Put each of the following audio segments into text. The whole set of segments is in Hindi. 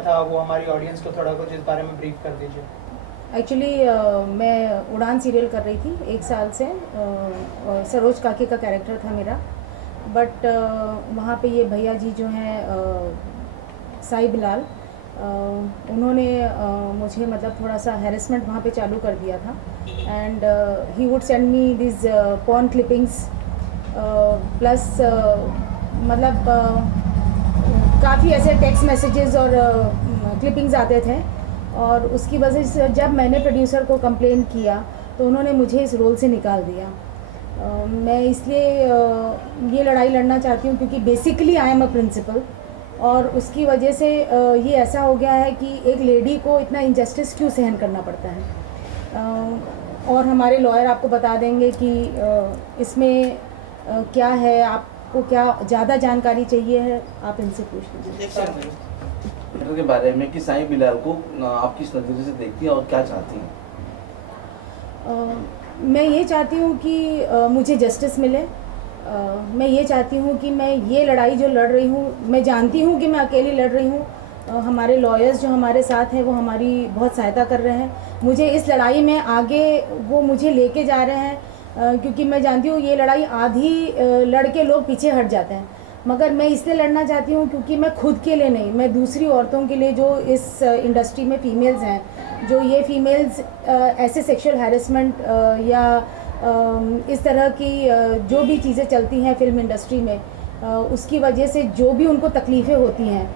था, वो हमारी ऑडियंस को थोड़ा कुछ इस बारे में ब्रीफ कर दीजिए। एक्चुअली मैं उड़ान सीरियल कर रही थी 1 साल से। सरोज काकी का कैरेक्टर था मेरा। बट वहाँ पे ये भैया जी जो हैं साई बिलाल, उन्होंने मुझे मतलब थोड़ा सा हैरेसमेंट वहाँ पे चालू कर दिया था। And he would send me this porn clippings plus मतलब काफ़ी ऐसे टेक्स्ट मैसेजेस और क्लिपिंग्स आते थे। और उसकी वजह से जब मैंने प्रोड्यूसर को कंप्लेन किया तो उन्होंने मुझे इस रोल से निकाल दिया। मैं इसलिए ये लड़ाई लड़ना चाहती हूँ क्योंकि basically I am a principal, और उसकी वजह से ये ऐसा हो गया है कि एक लेडी को इतना इनजस्टिस क्यों सहन करना पड़ता है। और हमारे लॉयर आपको बता देंगे कि इसमें क्या है, आपको क्या ज़्यादा जानकारी चाहिए है, आप इनसे पूछ लीजिए के बारे में कि साई बिलाल को आप किस नज़रिए से देखती हैं और क्या चाहती हैं? मैं ये चाहती हूँ कि मुझे जस्टिस मिले। मैं ये चाहती हूँ कि मैं ये लड़ाई जो लड़ रही हूँ, मैं जानती हूँ कि मैं अकेली लड़ रही हूँ। हमारे लॉयर्स जो हमारे साथ हैं वो हमारी बहुत सहायता कर रहे हैं। मुझे इस लड़ाई में आगे वो मुझे लेके जा रहे हैं, क्योंकि मैं जानती हूँ ये लड़ाई आधी लड़के लोग पीछे हट जाते हैं, मगर मैं इसलिए लड़ना चाहती हूँ क्योंकि मैं खुद के लिए नहीं, मैं दूसरी औरतों के लिए जो इस इंडस्ट्री में फ़ीमेल्स हैं, जो ये फ़ीमेल्स ऐसे सेक्सुअल हैरेसमेंट या इस तरह की जो भी चीज़ें चलती हैं फिल्म इंडस्ट्री में, उसकी वजह से जो भी उनको तकलीफ़ें होती हैं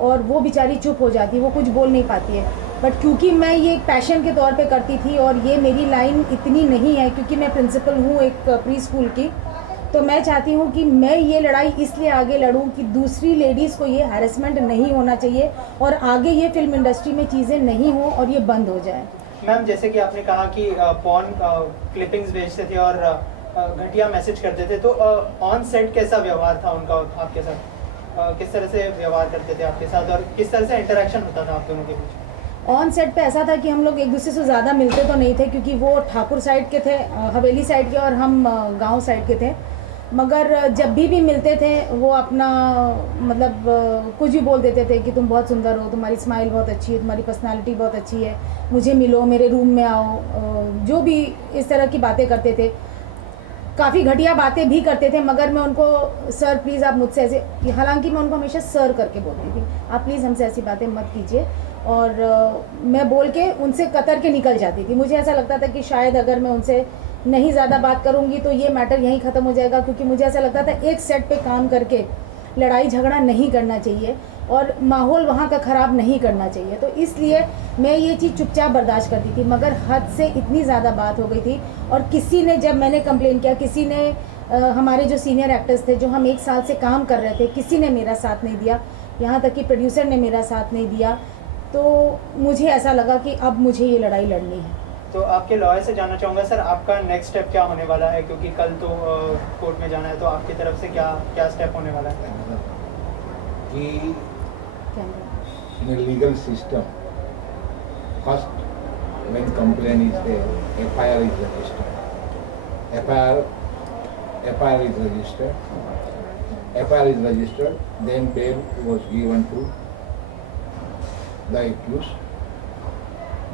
और वो बेचारी चुप हो जाती है, वो कुछ बोल नहीं पाती है। बट क्योंकि मैं ये एक पैशन के तौर पे करती थी और ये मेरी लाइन इतनी नहीं है, क्योंकि मैं प्रिंसिपल हूँ एक प्री स्कूल की, तो मैं चाहती हूँ कि मैं ये लड़ाई इसलिए आगे लड़ूँ कि दूसरी लेडीज़ को ये हैरेसमेंट नहीं होना चाहिए और आगे ये फिल्म इंडस्ट्री में चीज़ें नहीं हों और ये बंद हो जाए। मैम, जैसे कि आपने कहा कि पॉर्न क्लिपिंग्स भेजते थे और घटिया मैसेज करते थे, तो ऑन सेट कैसा व्यवहार था उनका आपके साथ? किस तरह से व्यवहार करते थे आपके साथ और किस तरह से इंटरेक्शन होता था आप दोनों के बीच? ऑन सेट पे ऐसा था कि हम लोग एक दूसरे से ज़्यादा मिलते तो नहीं थे, क्योंकि वो ठाकुर साइड के थे, हवेली साइड के, और हम गांव साइड के थे। मगर जब भी मिलते थे वो अपना मतलब कुछ भी बोल देते थे कि तुम बहुत सुंदर हो, तुम्हारी स्माइल बहुत अच्छी है, तुम्हारी पर्सनालिटी बहुत अच्छी है, मुझे मिलो, मेरे रूम में आओ, जो भी इस तरह की बातें करते थे। काफ़ी घटिया बातें भी करते थे, मगर मैं उनको सर प्लीज़ आप मुझसे ऐसे, हालांकि मैं उनको हमेशा सर करके बोलती थी, आप प्लीज़ हमसे ऐसी बातें मत कीजिए। और मैं बोल के उनसे कतर के निकल जाती थी। मुझे ऐसा लगता था कि शायद अगर मैं उनसे नहीं ज़्यादा बात करूँगी तो ये मैटर यहीं ख़त्म हो जाएगा, क्योंकि मुझे ऐसा लगता था एक सेट पे काम करके लड़ाई झगड़ा नहीं करना चाहिए और माहौल वहाँ का ख़राब नहीं करना चाहिए। तो इसलिए मैं ये चीज़ चुपचाप बर्दाश्त करती थी, मगर हद से इतनी ज़्यादा बात हो गई थी। और किसी ने, जब मैंने कंप्लेन किया, किसी ने हमारे जो सीनियर एक्टर्स थे, जो हम 1 साल से काम कर रहे थे, किसी ने मेरा साथ नहीं दिया, यहाँ तक कि प्रोड्यूसर ने मेरा साथ नहीं दिया। तो मुझे ऐसा लगा कि अब मुझे ये लड़ाई लड़नी है। तो आपके लॉयर से जानना चाहूँगा सर, आपका नेक्स्ट स्टेप क्या होने वाला है, क्योंकि कल तो कोर्ट में जाना है, तो आपकी तरफ से क्या स्टेप होने वाला है? कि in a legal system, first when complaint is there, FIR is registered. FIR is registered, then bail was given to the accused.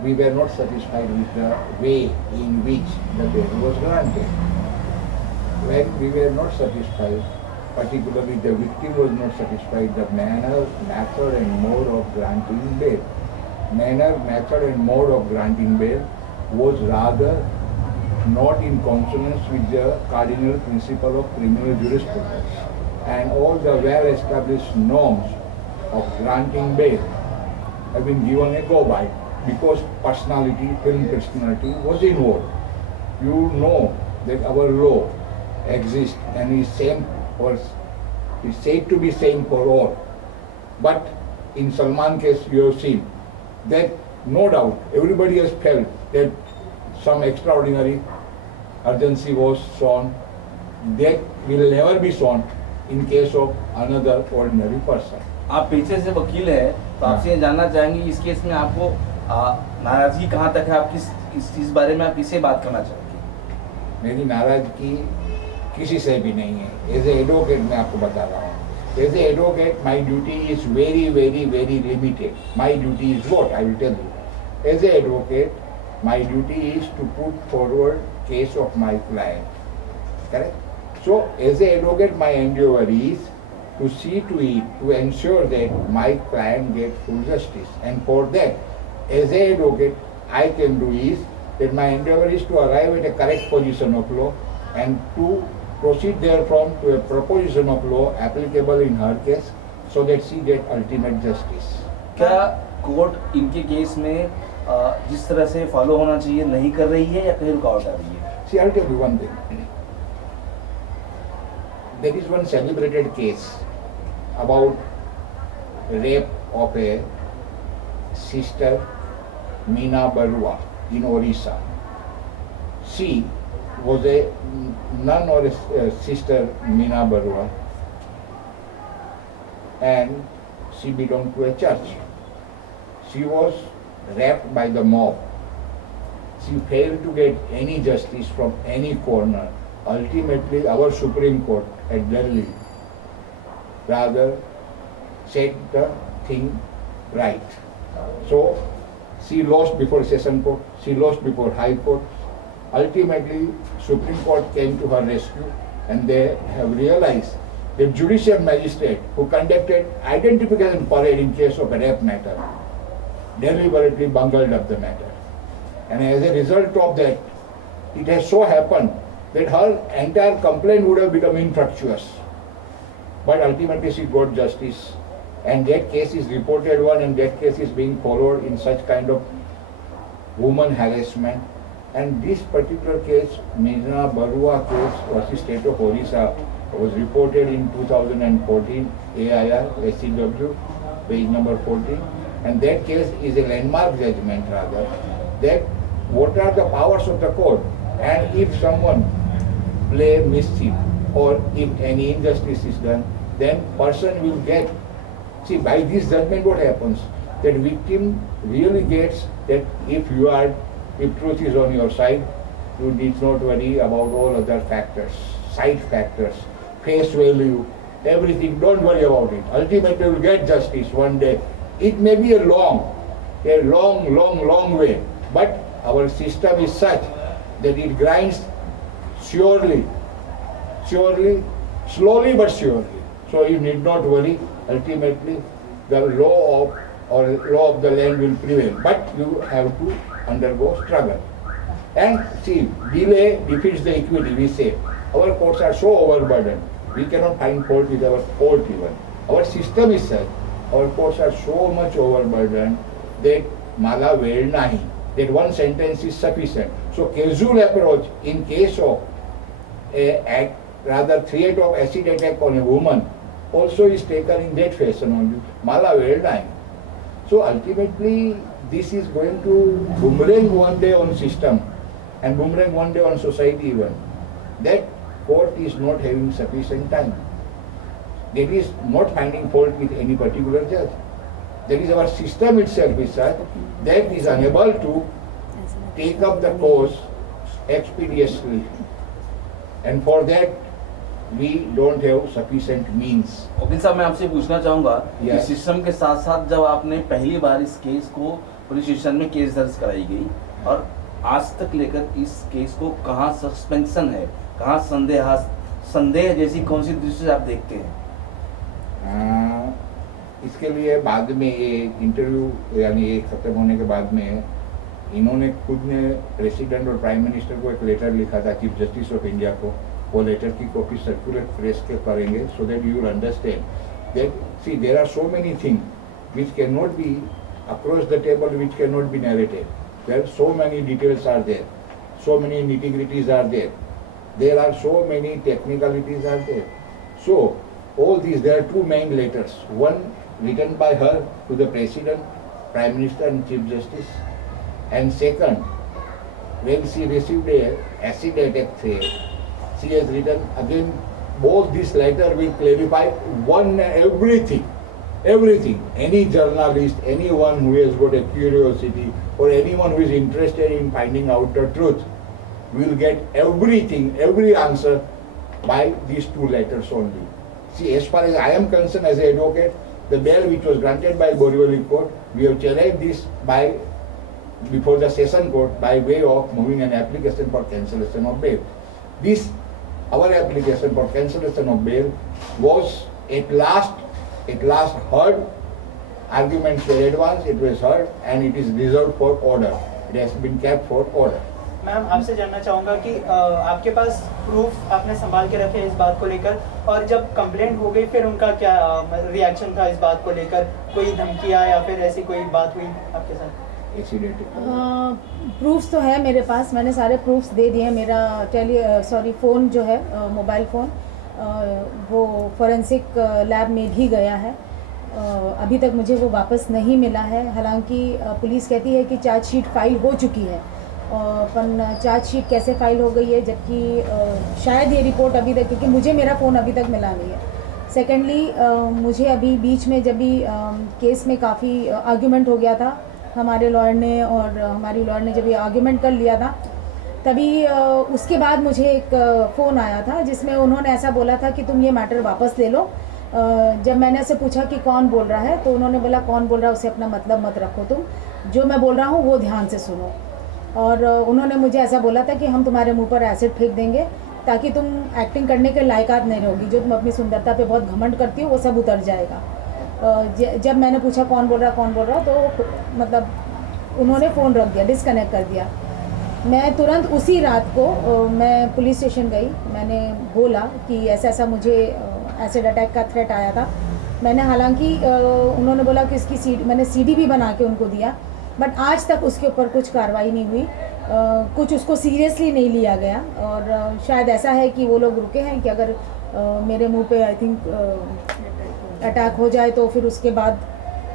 We were not satisfied with the way in which the bail was granted. When we were not satisfied, particularly the victim was not satisfied, the manner, method and mode of granting bail. Manner, method and mode of granting bail was rather not in consonance with the cardinal principle of criminal jurisprudence. And all the well-established norms of granting bail have been given a go-by, because personality, film personality was involved. You know that our law exists and is same or is said to be same for all. But in Salman case you have seen that no doubt everybody has felt that some extraordinary urgency was shown that will never be shown in case of another ordinary person. आप पेशे से वकील हैं, तो आपसे ये जानना चाहेंगे इस केस में आपको नाराजगी कहाँ तक है, आप इस बारे में आप किससे बात करना चाहेंगे? मेरी नाराजगी किसी से भी नहीं है। एज ए एडवोकेट मैं आपको बता रहा हूँ, As an advocate, my duty is very, very, very limited. My duty is what? I will tell you. As an advocate, my duty is to put forward case of my client. Correct? So, as an advocate, my endeavor is to see to it, to ensure that my client gets full justice. And for that, as an advocate, I can do is that my endeavor is to arrive at a correct position of law and to proceed therefrom to a proposition of law applicable in her case so that she get ultimate justice. क्या कोर्ट इनके केस में जिस तरह से फॉलो होना चाहिए नहीं कर रही है या कहीं रुकावट आ रही है? See, I'll tell you one thing. There is one celebrated case about rape of a sister, Meena Barua, in Orissa. She was a nun or a sister, Meena Barua, and she belonged to a church. She was raped by the mob. She failed to get any justice from any corner. Ultimately, our Supreme Court at Delhi rather set the thing right. So, she lost before Session Court, she lost before High Court. Ultimately, Supreme Court came to her rescue and they have realized the judicial magistrate who conducted identification parade in case of a rape matter deliberately bungled up the matter. And as a result of that, it has so happened that her entire complaint would have become infructuous. But ultimately she got justice, and that case is reported one, and that case is being followed in such kind of woman harassment. And this particular case, Meena Barua case versus State of Orissa, was reported in 2014 AIR SCW, page number 14, and that case is a landmark judgment rather, that what are the powers of the court, and if someone play mischief or if any injustice is done, then person will get, see by this judgment what happens, that victim really gets that if truth is on your side, you need not worry about all other factors, side factors, face value, everything, don't worry about it. Ultimately you will get justice one day. It may be a long way, but our system is such that it grinds slowly but surely. So you need not worry. Ultimately, the law of the land will prevail, but you have to undergo struggle. And see, delay defeats the equity. We say our courts are so overburdened. We cannot find fault with our court even. Our system is such. Our courts are so much overburdened that mala vel nahi, that one sentence is sufficient. So casual approach in case of a rather threat of acid attack on a woman also is taken in that fashion only. Mala vel nahi. So ultimately this is going to boomerang one day on system and boomerang one day on society even. That court is not having sufficient time. That is not finding fault with any particular judge. That is our system itself is such that is unable to take up the cause expeditiously. And for that we don't have sufficient means. वकील साहब, मैं आपसे पूछना चाहूँगा कि Yes. सिस्टम के साथ साथ जब आपने पहली बार इस केस को पुलिस स्टेशन में केस दर्ज कराई गई और आज तक लेकर इस केस को कहाँ सस्पेंशन है, कहाँ संदेह जैसी कौन सी दृष्टि से आप देखते हैं? इसके लिए बाद में ये इंटरव्यू यानी ये खत्म होने के बाद में इन्होंने खुद ने प्रेसिडेंट और प्राइम मिनिस्टर को एक लेटर लिखा था, चीफ जस्टिस ऑफ इंडिया को. वो लेटर की कॉपी सर्कुलेट प्रेस के करेंगे so that you will understand that see there are so many things which can not be across the table, which can not be narrated. There so many details are there, so many nitty-gritties are there, there are so many technicalities are there. So all these, there are two main letters, one written by her to the President, Prime Minister and Chief Justice, and second, when she received a acid attack threat, she has written again. Both these letters will clarify everything. Any journalist, anyone who has got a curiosity or anyone who is interested in finding out the truth will get everything, every answer by these two letters only. See, as far as I am concerned as an advocate, the bail which was granted by Borivali court, we have challenged this before the session court by way of moving an application for cancellation of bail. Our application for cancellation of bail was at last heard. Arguments were advanced, it was heard, and it is reserved for order. It has been kept for order. Ma'am आपसे जानना चाहूँगा कि आपके पास प्रूफ आपने संभाल के रखे इस बात को लेकर, और जब कंप्लेंट हो गई फिर उनका क्या रिएक्शन था इस बात को लेकर? कोई धमकियाँ या फिर ऐसी कोई बात हुई आपके साथ? प्रूफ्स तो है मेरे पास, मैंने सारे प्रूफ्स दे दिए। मेरा फ़ोन जो है, मोबाइल फ़ोन, वो फोरेंसिक लैब में भी गया है। अभी तक मुझे वो वापस नहीं मिला है। हालांकि पुलिस कहती है कि चार्जशीट फाइल हो चुकी है, पर चार्जशीट कैसे फाइल हो गई है, जबकि शायद ये रिपोर्ट अभी तक, क्योंकि मुझे मेरा फ़ोन अभी तक मिला नहीं है। सेकेंडली मुझे अभी बीच में जब भी केस में काफ़ी आर्ग्यूमेंट हो गया था, हमारे लॉयर ने और हमारी लॉयर ने जब ये आर्ग्यूमेंट कर लिया था, तभी उसके बाद मुझे एक फ़ोन आया था जिसमें उन्होंने ऐसा बोला था कि तुम ये मैटर वापस ले लो। जब मैंने ऐसे पूछा कि कौन बोल रहा है, तो उन्होंने बोला कौन बोल रहा है उससे अपना मतलब मत रखो, तुम जो मैं बोल रहा हूँ वो ध्यान से सुनो। और उन्होंने मुझे ऐसा बोला था कि हम तुम्हारे मुंह पर एसिड फेंक देंगे ताकि तुम एक्टिंग करने के लायकात नहीं रहोगी, जो तुम अपनी सुंदरता पे बहुत घमंड करती हो वो सब उतर जाएगा। जब मैंने पूछा कौन बोल रहा, तो मतलब उन्होंने फ़ोन रख दिया, डिस्कनेक्ट कर दिया। मैं तुरंत उसी रात को मैं पुलिस स्टेशन गई। मैंने बोला कि ऐसा मुझे एसिड अटैक का थ्रेट आया था। मैंने हालांकि उन्होंने बोला कि इसकी मैंने सीडी भी बना के उनको दिया, बट आज तक उसके ऊपर कुछ कार्रवाई नहीं हुई, कुछ उसको सीरियसली नहीं लिया गया। और शायद ऐसा है कि वो लोग रुके हैं कि अगर मेरे मुंह पे आई थिंक अटैक हो जाए तो फिर उसके बाद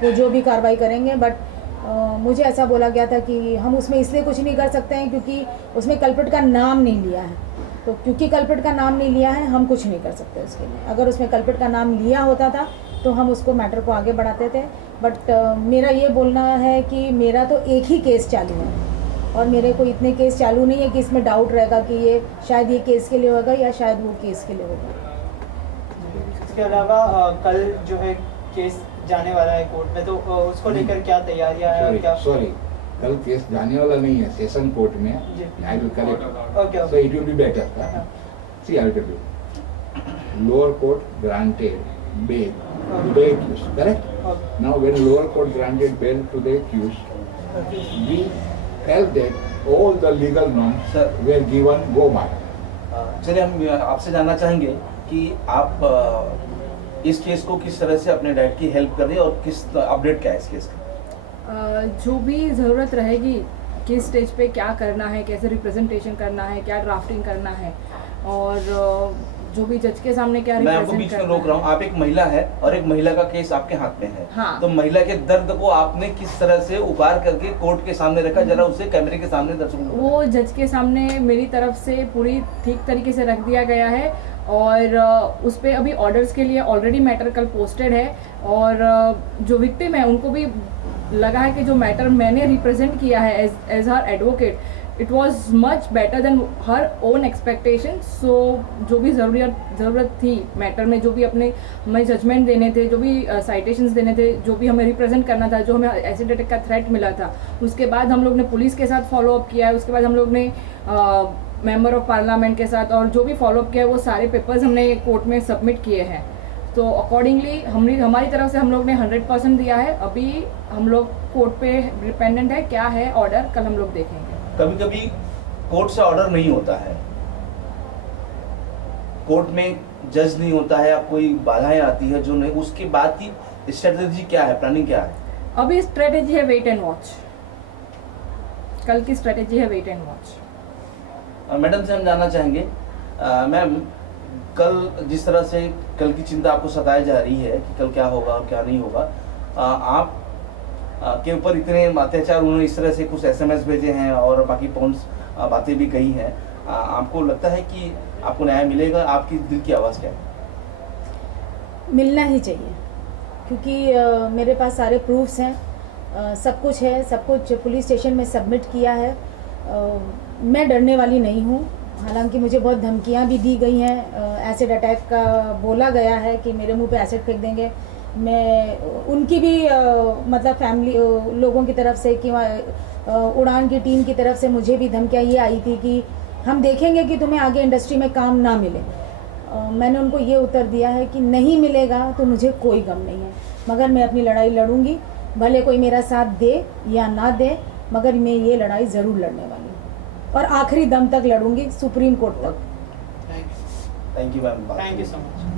वो जो भी कार्रवाई करेंगे। बट मुझे ऐसा बोला गया था कि हम उसमें इसलिए कुछ नहीं कर सकते हैं क्योंकि उसमें कल्प्रिट का नाम नहीं लिया है, तो क्योंकि कल्प्रिट का नाम नहीं लिया है हम कुछ नहीं कर सकते उसके लिए। अगर उसमें कल्प्रिट का नाम लिया होता था तो हम उसको मैटर को आगे बढ़ाते थे। बट मेरा ये बोलना है कि मेरा तो एक ही केस चालू है और मेरे को इतने केस चालू नहीं है कि इसमें डाउट रहेगा कि ये शायद ये केस के लिए होगा या शायद वो केस के लिए होगा। इसके अलावा कल जो है केस जाने वाला है कोर्ट में, तो उसको लेकर क्या तैयारियां हैं? क्या सॉरी, कल केस जाने वाला नहीं है, सेशन कोर्ट में। I will correct, okay, so it will be better. See I will tell you, lower court granted bail to the accused, correct? Now when lower court granted bail to the accused, we felt that all the legal norms were given go by. चलिए हम आपसे जानना चाहेंगे कि आप इस केस को किस तरह से अपने डैड की हेल्प कर रही है और किस अपडेट क्या है इस केस का? जो भी ज़रूरत रहेगी, किस स्टेज पे क्या करना है, कैसे रिप्रेजेंटेशन करना है, क्या ड्राफ्टिंग करना है, और जो भी जज के सामने क्या मैं आपको बीच में रोक रहा हूँ। आप एक महिला है और एक महिला का केस आपके हाथ में है। हाँ। तो महिला के दर्द को आपने किस तरह से उबार करके कोर्ट के सामने रखा, जरा उसे कैमरे के सामने दर्शकों को वो जज के सामने मेरी तरफ से पूरी ठीक तरीके से रख दिया गया है और उस पर अभी ऑर्डर्स के लिए ऑलरेडी मैटर कल पोस्टेड है। और जो विक्टिम है उनको भी लगा है कि जो मैटर मैंने रिप्रेजेंट किया है as her advocate, it was much better than her own expectation. So जो भी ज़रूरत थी मैटर में, जो भी अपने हमें जजमेंट देने थे, जो भी साइटेशंस देने थे, जो भी हमें रिप्रेजेंट करना था, जो हमें एसिड अटैक का थ्रेट मिला था, उसके बाद हम लोग ने पुलिस के साथ फॉलोअप किया है। उसके बाद हम लोग ने मेंबर ऑफ पार्लियामेंट के साथ और जो भी फॉलोअप किया है वो सारे पेपर्स हमने कोर्ट में सबमिट किए हैं। तो अकॉर्डिंगली हमारी तरफ से हम लोग ने 100% दिया है। अभी हम लोग कोर्ट पे डिपेंडेंट है, क्या है ऑर्डर कल हम लोग देखेंगे। कभी कभी कोर्ट से ऑर्डर नहीं होता है, कोर्ट में जज नहीं होता है या कोई बाधाएं आती है जो नहीं, उसके बाद की स्ट्रेटेजी क्या है, प्लानिंग क्या है? अभी स्ट्रेटेजी है वेट एंड वॉच। कल की स्ट्रेटेजी है वेट एंड वॉच। मैडम से हम जानना चाहेंगे, मैम कल जिस तरह से कल की चिंता आपको सताई जा रही है कि कल क्या होगा और क्या नहीं होगा, आप के ऊपर इतने अत्याचार, उन्होंने इस तरह से कुछ SMS भेजे हैं और बाकी पॉइंट्स बातें भी कही हैं, आपको लगता है कि आपको न्याय मिलेगा? आपकी दिल की आवाज़ क्या है? मिलना ही चाहिए, क्योंकि मेरे पास सारे प्रूफ्स हैं, सब कुछ है, सब कुछ पुलिस स्टेशन में सबमिट किया है। मैं डरने वाली नहीं हूँ, हालांकि मुझे बहुत धमकियां भी दी गई हैं, एसिड अटैक का बोला गया है कि मेरे मुंह पे एसिड फेंक देंगे। मैं उनकी भी मतलब फैमिली लोगों की तरफ से कि उड़ान की टीम की तरफ से मुझे भी धमकियां ये आई थी कि हम देखेंगे कि तुम्हें आगे इंडस्ट्री में काम ना मिले। मैंने उनको ये उत्तर दिया है कि नहीं मिलेगा तो मुझे कोई गम नहीं है, मगर मैं अपनी लड़ाई लड़ूंगी, भले कोई मेरा साथ दे या ना दे, मगर मैं ये लड़ाई ज़रूर लड़ने वाली हूँ और आखिरी दम तक लड़ूंगी, सुप्रीम कोर्ट तक। Thank you ma'am. Thank you so much.